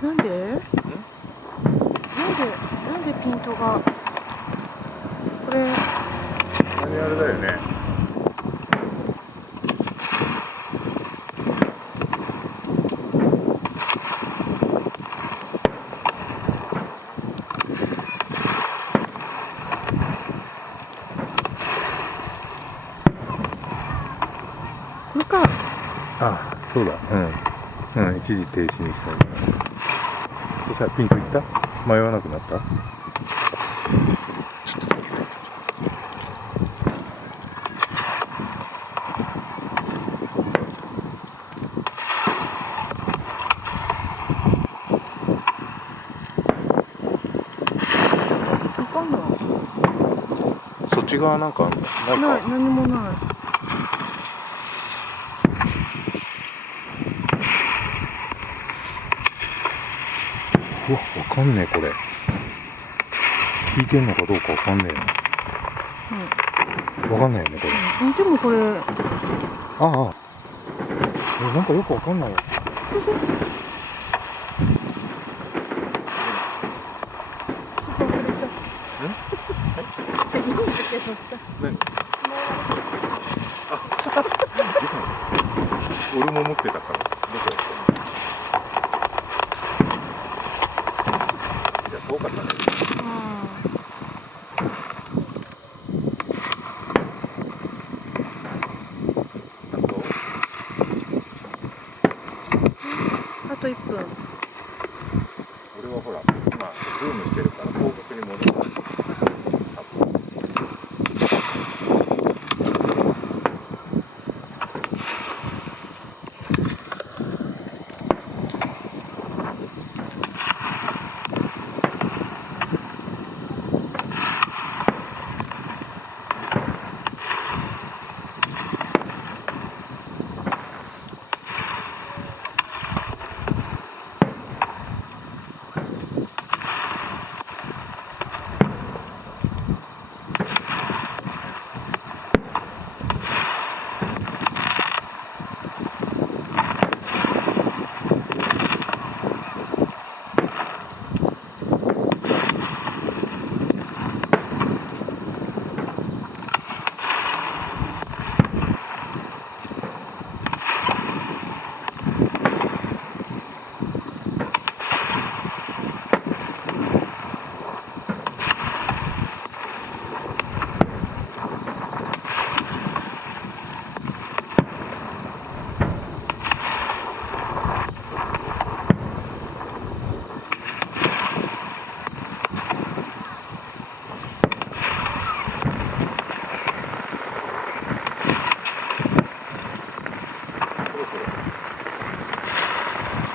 なんでピントがこれマニュアルだよね。これか。あ、そうだ。一時停止にしたんだ。そしたらピントいった？迷わなくなった？ちょっと下げたい。わかんない。そっち側なんかあんの？ない、何もない。うわ、わかんねえこれ。聞いてんのかどうかわかんねえな。わかんないよねこれ。でもこれ。なんかよくわかんないよ。すごい触れちゃった。いいんだけどさ。何？俺も持ってたから。どこ？いや、遠かったね。あと1分。俺はほら、今ズームしてるから広告に戻る。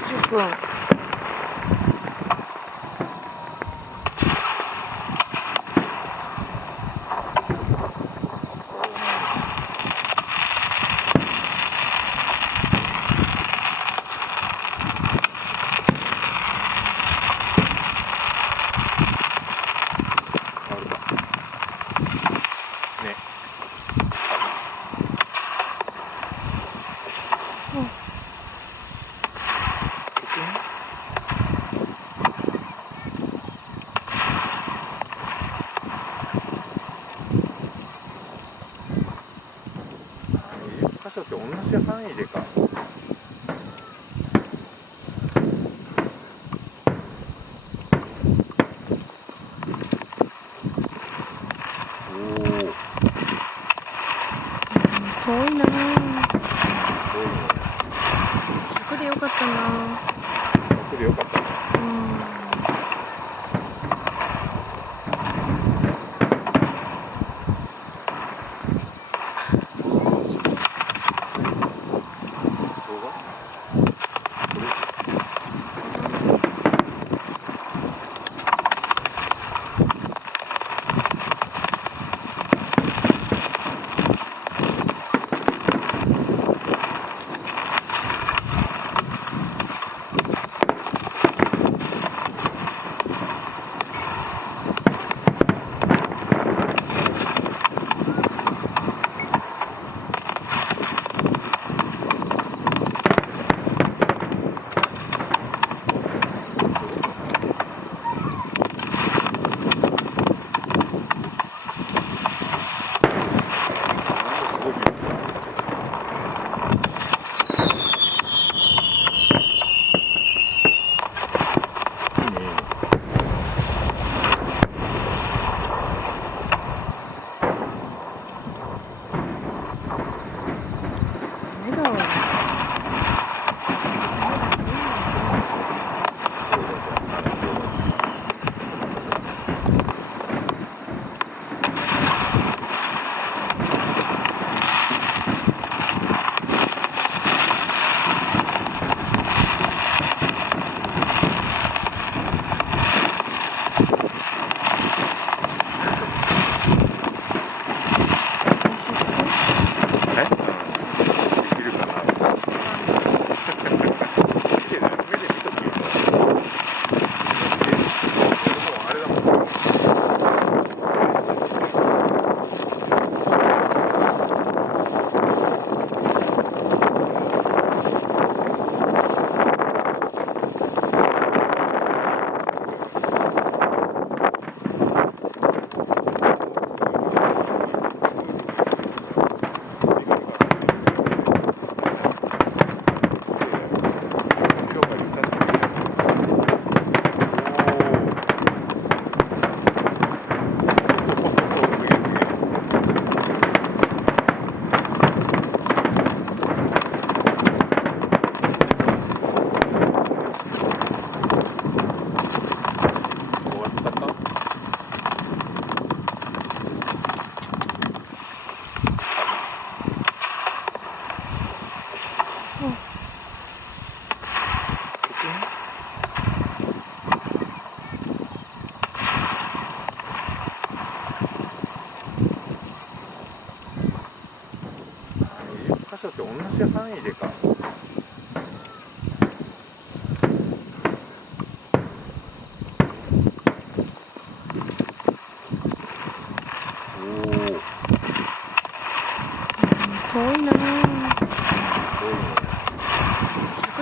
10分。箇所って同じ範囲でか。遠いな。100でよかったな。100でよかったね。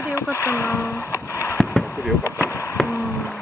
楽でよかったな。楽でよかったね。うん。